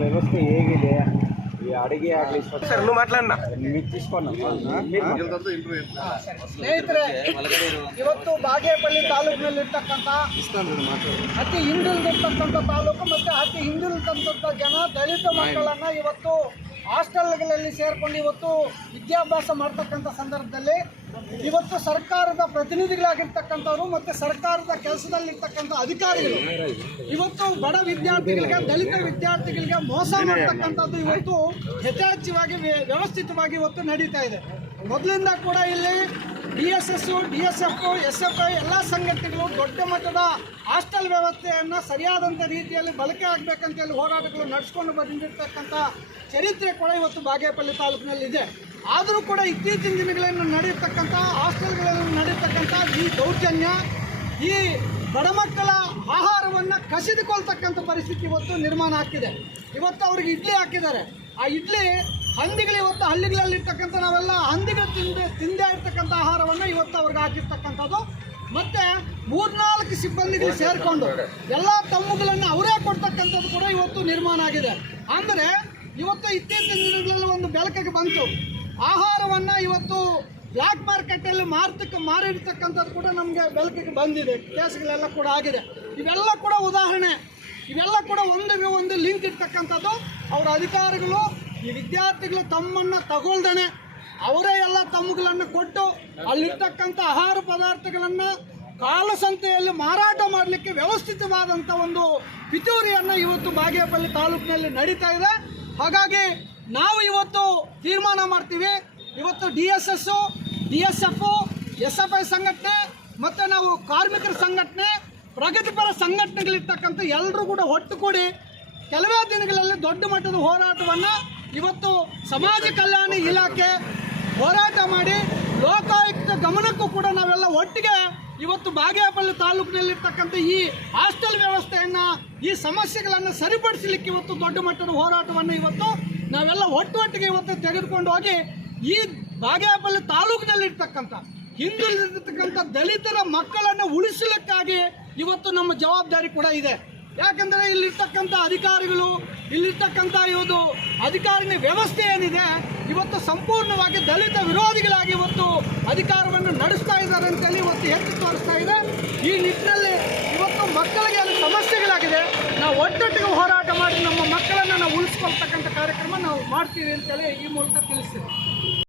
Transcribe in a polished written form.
ವ್ಯವಸ್ಥೆ ಹೇಗಿದೆ ಈ ಅಡಿಗೆ ಆಗಲಿ ಸರ್ ನೀವು ಮಾట్లాಡೋಣ ಸ್ನೇಹಿತರೆ, ಇವತ್ತು ಬಾಗೇಪಲ್ಲಿ ತಾಲೂಕಿನಲ್ಲಿರ್ತಕ್ಕಂಥ ಅತಿ ಹಿಂದುಳಿದಿರ್ತಕ್ಕಂಥ ತಾಲೂಕು ಮತ್ತು ಅತಿ ಹಿಂದುಳಿದಂಥ ಜನ ದಲಿತ ಮಕ್ಕಳನ್ನು ಇವತ್ತು ಹಾಸ್ಟೆಲ್ಗಳಲ್ಲಿ ಸೇರಿಕೊಂಡು ಇವತ್ತು ವಿದ್ಯಾಭ್ಯಾಸ ಮಾಡ್ತಕ್ಕಂಥ ಸಂದರ್ಭದಲ್ಲಿ ಇವತ್ತು ಸರ್ಕಾರದ ಪ್ರತಿನಿಧಿಗಳಾಗಿರ್ತಕ್ಕಂಥವ್ರು ಮತ್ತು ಸರ್ಕಾರದ ಕೆಲಸದಲ್ಲಿರ್ತಕ್ಕಂಥ ಅಧಿಕಾರಿಗಳು ಇವತ್ತು ಬಡ ವಿದ್ಯಾರ್ಥಿಗಳಿಗೆ, ದಲಿತ ವಿದ್ಯಾರ್ಥಿಗಳಿಗೆ ಮೋಸ ಮಾಡ್ತಕ್ಕಂಥದ್ದು ಇವತ್ತು ಯಥೇಚ್ಛವಾಗಿ ವ್ಯವಸ್ಥಿತವಾಗಿ ಇವತ್ತು ನಡೀತಾ ಇದೆ. ಮೊದಲಿಂದ ಕೂಡ ಇಲ್ಲಿ DSS, DSF, SFI ಎಲ್ಲ ಸಂಘಟನೆಗಳು ದೊಡ್ಡ ಮಟ್ಟದ ಹಾಸ್ಟೆಲ್ ವ್ಯವಸ್ಥೆಯನ್ನು ಸರಿಯಾದಂಥ ರೀತಿಯಲ್ಲಿ ಬಳಕೆ ಆಗಬೇಕಂತೇಳಿ ಹೋರಾಟಗಳು ನಡೆಸ್ಕೊಂಡು ಬಂದಿರತಕ್ಕಂಥ ಚರಿತ್ರೆ ಕೂಡ ಇವತ್ತು ಬಾಗೇಪಲ್ಲಿ ತಾಲೂಕಿನಲ್ಲಿದೆ. ಆದರೂ ಕೂಡ ಇತ್ತೀಚಿನ ದಿನಗಳಲ್ಲಿ ನಡೆಯತಕ್ಕಂಥ ಹಾಸ್ಟೆಲ್ಗಳಲ್ಲಿ ನಡೆಯತಕ್ಕಂಥ ಈ ದೌರ್ಜನ್ಯ, ಈ ಬಡ ಮಕ್ಕಳ ಆಹಾರವನ್ನು ಕಸಿದುಕೊಳ್ತಕ್ಕಂಥ ಪರಿಸ್ಥಿತಿ ಇವತ್ತು ನಿರ್ಮಾಣ ಆಗ್ತಿದೆ. ಇವತ್ತು ಅವ್ರಿಗೆ ಇಡ್ಲಿ ಹಾಕಿದ್ದಾರೆ. ಆ ಇಡ್ಲಿ ಹಂದಿಗಳು ಇವತ್ತು ಹಳ್ಳಿಗಳಲ್ಲಿರ್ತಕ್ಕಂಥ ನಾವೆಲ್ಲ ಹಂದಿಗಳು ತಿಂದೇ ಇರ್ತಕ್ಕಂಥ ಆಹಾರವನ್ನು ಇವತ್ತು ಅವ್ರಿಗೆ ಹಾಕಿರ್ತಕ್ಕಂಥದ್ದು. ಮತ್ತು 3-4 ಸಿಬ್ಬಂದಿಗಳು ಸೇರಿಕೊಂಡು ಎಲ್ಲ ತಮ್ಮುಗಳನ್ನು ಅವರೇ ಕೊಡ್ತಕ್ಕಂಥದ್ದು ಕೂಡ ಇವತ್ತು ನಿರ್ಮಾಣ ಆಗಿದೆ. ಅಂದರೆ ಇವತ್ತು ಇತ್ತೀಚಿನ ದಿನಗಳಲ್ಲಿ ಒಂದು ಬೆಳಕಿಗೆ ಬಂತು. ಆಹಾರವನ್ನು ಇವತ್ತು ಬ್ಲ್ಯಾಕ್ ಮಾರ್ಕೆಟಲ್ಲಿ ಮಾರಿರ್ತಕ್ಕಂಥದ್ದು ಕೂಡ ನಮಗೆ ಬೆಳಕಿಗೆ ಬಂದಿದೆ. ಕೇಸ್ಗಳೆಲ್ಲ ಕೂಡ ಆಗಿದೆ. ಇವೆಲ್ಲ ಕೂಡ ಉದಾಹರಣೆ, ಇವೆಲ್ಲ ಕೂಡ ಒಂದು ಲಿಂಕ್ ಇರ್ತಕ್ಕಂಥದ್ದು. ಅವರ ಅಧಿಕಾರಿಗಳು ಈ ವಿದ್ಯಾರ್ಥಿಗಳು ತಮ್ಮನ್ನು ತಗೊಳ್ದೇನೆ ಅವರೇ ಎಲ್ಲ ತಮ್ಮಗಳನ್ನು ಕೊಟ್ಟು ಅಲ್ಲಿರ್ತಕ್ಕಂಥ ಆಹಾರ ಪದಾರ್ಥಗಳನ್ನು ಕಾಲಸಂತೆಯಲ್ಲಿ ಮಾರಾಟ ಮಾಡಲಿಕ್ಕೆ ವ್ಯವಸ್ಥಿತವಾದಂಥ ಒಂದು ಪಿತೂರಿಯನ್ನು ಇವತ್ತು ಬಾಗೇಪಲ್ಲಿ ತಾಲೂಕಿನಲ್ಲಿ ನಡೀತಾ ಇದೆ. ಹಾಗಾಗಿ ನಾವು ಇವತ್ತು ತೀರ್ಮಾನ ಮಾಡ್ತೀವಿ, ಇವತ್ತು DSS, DSF, SFI ಸಂಘಟನೆ ಮತ್ತು ನಾವು ಕಾರ್ಮಿಕರ ಸಂಘಟನೆ, ಪ್ರಗತಿಪರ ಸಂಘಟನೆಗಳಿರ್ತಕ್ಕಂಥ ಎಲ್ಲರೂ ಕೂಡ ಒಟ್ಟುಗೂಡಿ ಕೆಲವೇ ದಿನಗಳಲ್ಲಿ ದೊಡ್ಡ ಮಟ್ಟದ ಹೋರಾಟವನ್ನು ಇವತ್ತು ಸಮಾಜ ಕಲ್ಯಾಣ ಇಲಾಖೆ ಹೋರಾಟ ಮಾಡಿ ಲೋಕಾಯುಕ್ತ ಗಮನಕ್ಕೂ ಕೂಡ ನಾವೆಲ್ಲ ಒಟ್ಟಿಗೆ ಇವತ್ತು ಬಾಗೇಪಲ್ಲಿ ತಾಲೂಕಿನಲ್ಲಿರ್ತಕ್ಕಂಥ ಈ ಹಾಸ್ಟೆಲ್ ವ್ಯವಸ್ಥೆಯನ್ನು, ಈ ಸಮಸ್ಯೆಗಳನ್ನು ಸರಿಪಡಿಸಲಿಕ್ಕೆ ಇವತ್ತು ದೊಡ್ಡ ಮಟ್ಟದ ಹೋರಾಟವನ್ನು ಇವತ್ತು ನಾವೆಲ್ಲ ಒಟ್ಟಿಗೆ ಇವತ್ತು ತೆಗೆದುಕೊಂಡು ಹೋಗಿ ಈ ಬಾಗೇಪಲ್ಲಿ ತಾಲೂಕಿನಲ್ಲಿರ್ತಕ್ಕಂಥ ಹಿಂದುಳಿದಿರ್ತಕ್ಕಂಥ ದಲಿತರ ಮಕ್ಕಳನ್ನು ಉಳಿಸಲಿಕ್ಕಾಗಿ ಇವತ್ತು ನಮ್ಮ ಜವಾಬ್ದಾರಿ ಕೂಡ ಇದೆ. ಯಾಕಂದರೆ ಇಲ್ಲಿರ್ತಕ್ಕಂಥ ಅಧಿಕಾರಿಗಳು, ಇಲ್ಲಿರ್ತಕ್ಕಂಥ ಇವತ್ತು ಅಧಿಕಾರಿನ ವ್ಯವಸ್ಥೆ ಏನಿದೆ ಇವತ್ತು ಸಂಪೂರ್ಣವಾಗಿ ದಲಿತ ವಿರೋಧಿಗಳಾಗಿ ಇವತ್ತು ಅಧಿಕಾರವನ್ನು ನಡೆಸ್ತಾ ಇದ್ದಾರೆ ಅಂತೇಳಿ ಇವತ್ತು ಎತ್ತಿ ತೋರಿಸ್ತಾ ಇದೆ. ಈ ನಿಟ್ಟಿನಲ್ಲಿ ಇವತ್ತು ಮಕ್ಕಳಿಗೆ ಅಲ್ಲಿ ಸಮಸ್ಯೆಗಳಾಗಿದೆ. ನಾವು ಒಟ್ಟೊಟ್ಟಿಗೆ ಹೋರಾಟ ಮಾಡಿ ನಮ್ಮ ಮಕ್ಕಳನ್ನು ನಾವು ಉಳಿಸ್ಕೊಳ್ತಕ್ಕಂಥ ಕಾರ್ಯಕ್ರಮ ನಾವು ಮಾಡ್ತೀವಿ ಅಂತೇಳಿ ಈ ಮೂಲಕ ತಿಳಿಸ್ತೀವಿ.